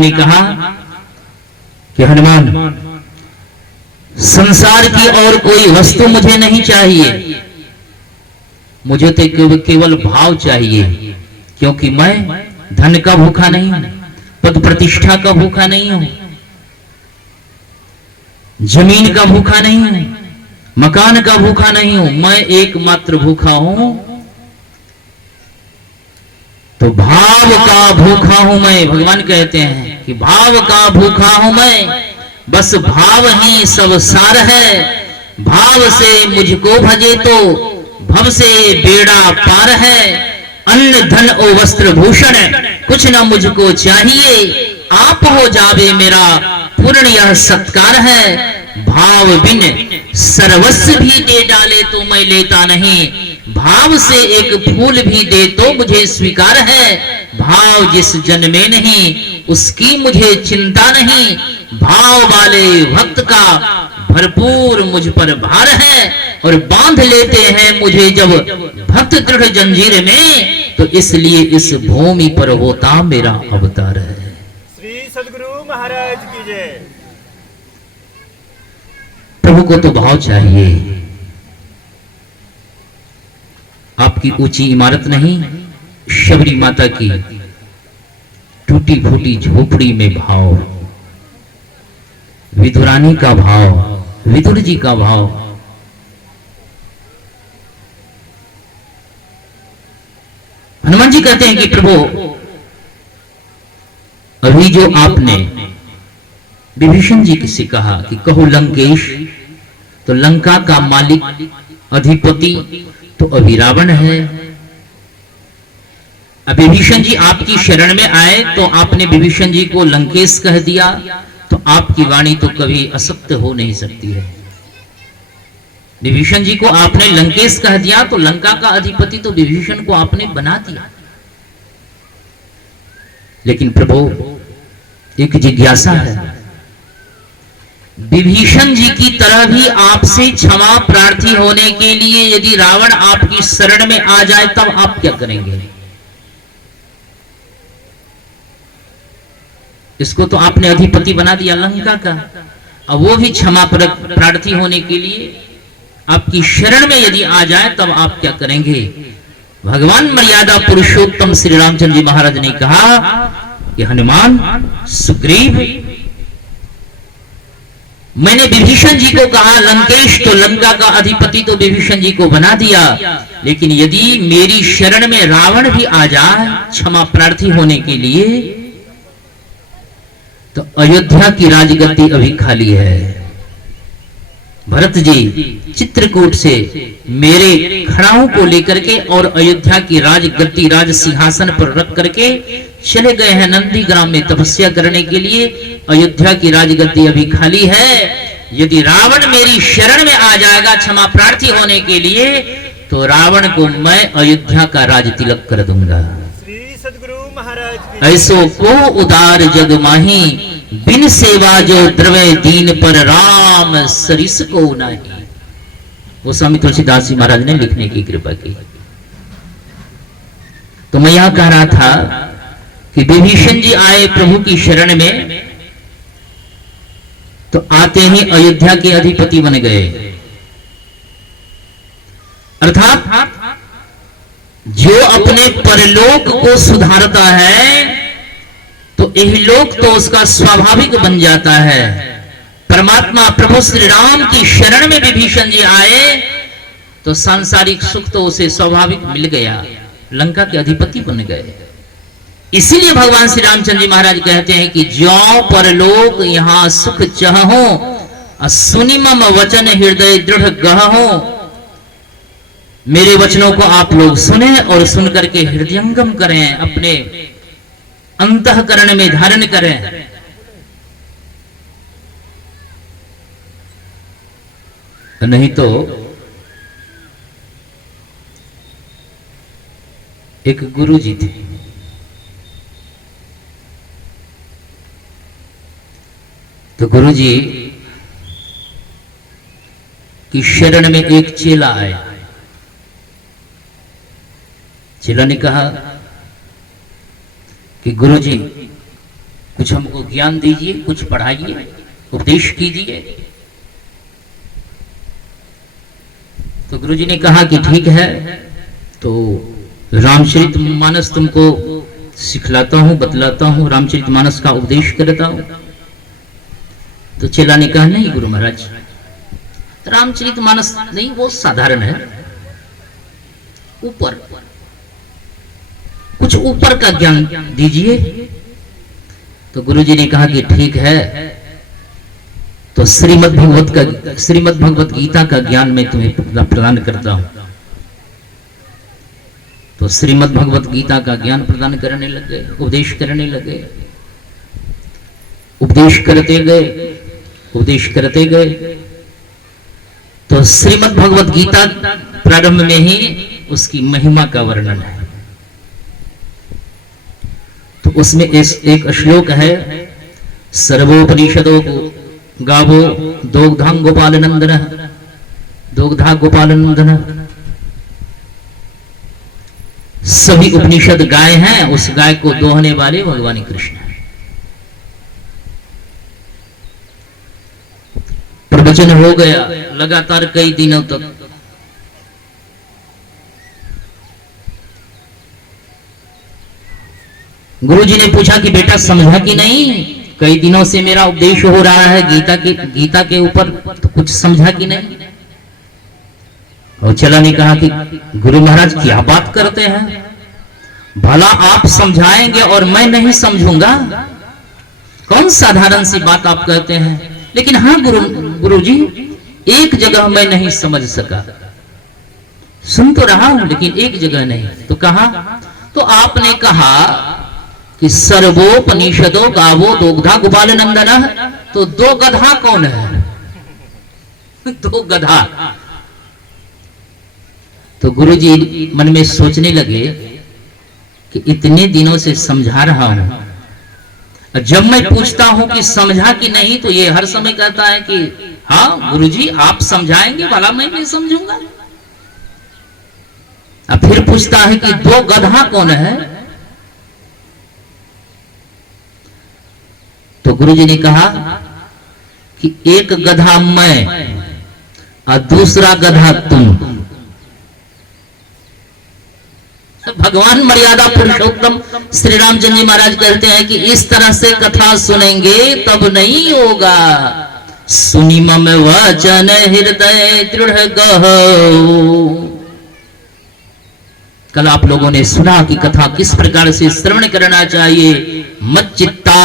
ने कहा कि हनुमान, संसार की और कोई वस्तु मुझे नहीं चाहिए, मुझे तो केवल भाव चाहिए, क्योंकि मैं धन का भूखा नहीं हूं, पद प्रतिष्ठा का भूखा नहीं हूं, जमीन का भूखा नहीं हूं, मकान का भूखा नहीं हूं, मैं एकमात्र भूखा हूं तो भाव का भूखा हूं मैं। भगवान कहते हैं कि भाव का भूखा हूं मैं, बस भाव ही सब सार है, भाव से मुझको भजे तो भव से बेड़ा पार है, अन्न धन और वस्त्र भूषण कुछ न मुझको चाहिए, आप हो जावे मेरा पूर्ण यह सत्कार है, भाव बिन सर्वस्व भी दे डाले तो मैं लेता नहीं, भाव से एक फूल भी दे तो मुझे स्वीकार है, भाव जिस जन में नहीं उसकी मुझे चिंता नहीं, भाव वाले भक्त का भरपूर मुझ पर भार है, और बांध लेते हैं मुझे जब भक्त दृढ़ जंजीर में, तो इसलिए इस भूमि पर होता मेरा अवतार है। श्री सद्गुरु महाराज की जय। प्रभु को तो भाव चाहिए। आपकी ऊंची इमारत नहीं, शबरी माता की टूटी फूटी झोपड़ी में भाव, विदुरानी का भाव, विदुर जी का भाव। हनुमान जी कहते हैं कि प्रभु, अभी जो आपने विभीषण जी से कहा कि कहो लंकेश, तो लंका का मालिक अधिपति तो अभी रावण है। अब विभीषण जी आपकी शरण में आए तो आपने विभीषण जी को लंकेश कह दिया, तो आपकी वाणी तो कभी असत्य हो नहीं सकती है। विभीषण जी को आपने लंकेश कह दिया तो लंका का अधिपति तो विभीषण को आपने बना दिया। लेकिन प्रभु, एक जिज्ञासा है, विभीषण जी की तरह भी आपसे क्षमा प्रार्थी होने के लिए यदि रावण आपकी शरण में आ जाए तब आप क्या करेंगे? इसको तो आपने अधिपति बना दिया लंका का, अब वो भी क्षमा प्रार्थी होने के लिए आपकी शरण में यदि आ जाए तब आप क्या करेंगे? भगवान मर्यादा पुरुषोत्तम श्री रामचंद्र जी महाराज ने कहा कि हनुमान, सुग्रीव, मैंने विभीषण जी को कहा लंकेश, तो लंका का अधिपति तो विभीषण जी को बना दिया, लेकिन यदि मेरी शरण में रावण भी आ जाए क्षमा प्रार्थी होने के लिए, तो अयोध्या की राजगद्दी अभी खाली है। भरत जी चित्रकूट से मेरे खड़ाओं को लेकर के और अयोध्या की राजगद्दी राज सिंहासन पर रख करके चले गए हैं नंदीग्राम में तपस्या करने के लिए। अयोध्या की राजगद्दी अभी खाली है। यदि रावण मेरी शरण में आ जाएगा क्षमा प्रार्थी होने के लिए, तो रावण को मैं अयोध्या का राज तिलक कर दूंगा। श्री सद्गुरु महाराज की ऐसो को उदार जग माही, बिन सेवा जो द्रवे दीन पर राम सरिस को नाही। वो स्वामी तुलसीदास जी महाराज ने लिखने की कृपा की। तो मैं यह कह रहा था कि विभीषण जी आए प्रभु की शरण में, तो आते ही अयोध्या के अधिपति बन गए। अर्थात जो अपने परलोक को सुधारता है तो इहलोक तो उसका स्वाभाविक बन जाता है। परमात्मा प्रभु श्री राम की शरण में विभीषण जी आए तो सांसारिक सुख तो उसे स्वाभाविक मिल गया, लंका के अधिपति बन गए। इसीलिए भगवान श्री रामचंद्र जी महाराज कहते हैं कि ज्यों परलोक यहां सुख चाहो, सुनि मम वचन हृदय दृढ़ गहो। मेरे वचनों को आप लोग सुने और सुन करके हृदयंगम करें, अपने अंतःकरण में धारण करें। नहीं तो एक गुरु जी थे, तो गुरु जी की शरण में एक चेला आया। चेला ने कहा कि गुरु जी कुछ हमको ज्ञान दीजिए, कुछ पढ़ाइए, उपदेश कीजिए। तो गुरुजी ने कहा कि ठीक है, तो रामचरितमानस तुमको सिखलाता हूं, बतलाता हूं, रामचरितमानस का उपदेश करता हूं। तो चेला ने कहा नहीं गुरु महाराज, रामचरितमानस नहीं, वो साधारण है, ऊपर कुछ ऊपर का ज्ञान दीजिए। तो गुरुजी ने कहा कि ठीक है, तो श्रीमद् भगवत गीता का ज्ञान मैं तुम्हें प्रदान करता हूं। तो श्रीमद् भगवत गीता का ज्ञान प्रदान करने लगे, उपदेश करने लगे, उपदेश करते गए। तो श्रीमद् भगवत गीता प्रारंभ में ही उसकी महिमा का वर्णन है। तो उसमें एक श्लोक है, सर्वोपनिषदों को गावो दोग्धा गोपालनंदन, दोग्धा गोपालनंदन। सभी उपनिषद गाय हैं, उस गाय को दोहने वाले भगवान कृष्ण हैं। प्रवचन हो गया लगातार कई दिनों तक। गुरुजी ने पूछा कि बेटा समझा कि नहीं? कई दिनों से मेरा उपदेश हो रहा है गीता के ऊपर, तो कुछ समझा कि नहीं? और चेला ने कहा कि गुरु महाराज क्या बात करते हैं, भला आप समझाएंगे और मैं नहीं समझूंगा? कौन साधारण सी बात आप कहते हैं। लेकिन हाँ गुरुजी, एक जगह मैं नहीं समझ सका, सुन तो रहा हूं लेकिन एक जगह नहीं। तो कहा, तो आपने कहा कि सर्वोपनिषदों गावो दोग्धा गोपालनंदन, तो दो गधा कौन है? दो गधा। तो गुरुजी मन में सोचने लगे कि इतने दिनों से समझा रहा हूं, जब मैं पूछता हूं कि समझा कि नहीं, तो ये हर समय कहता है कि हाँ गुरुजी आप समझाएंगे, भला मैं नहीं समझूंगा। अब फिर पूछता है कि दो गधा कौन है? तो गुरुजी ने कहा कि एक गधा मैं और दूसरा गधा तुम। भगवान मर्यादा पुरुषोत्तम श्री रामचंद्र जी महाराज कहते हैं कि इस तरह से कथा सुनेंगे तब नहीं होगा। सुनी मम वचन हृदय दृढ़ गहो। कल आप लोगों ने सुना कि कथा किस प्रकार से श्रवण करना चाहिए। मच्चित्ता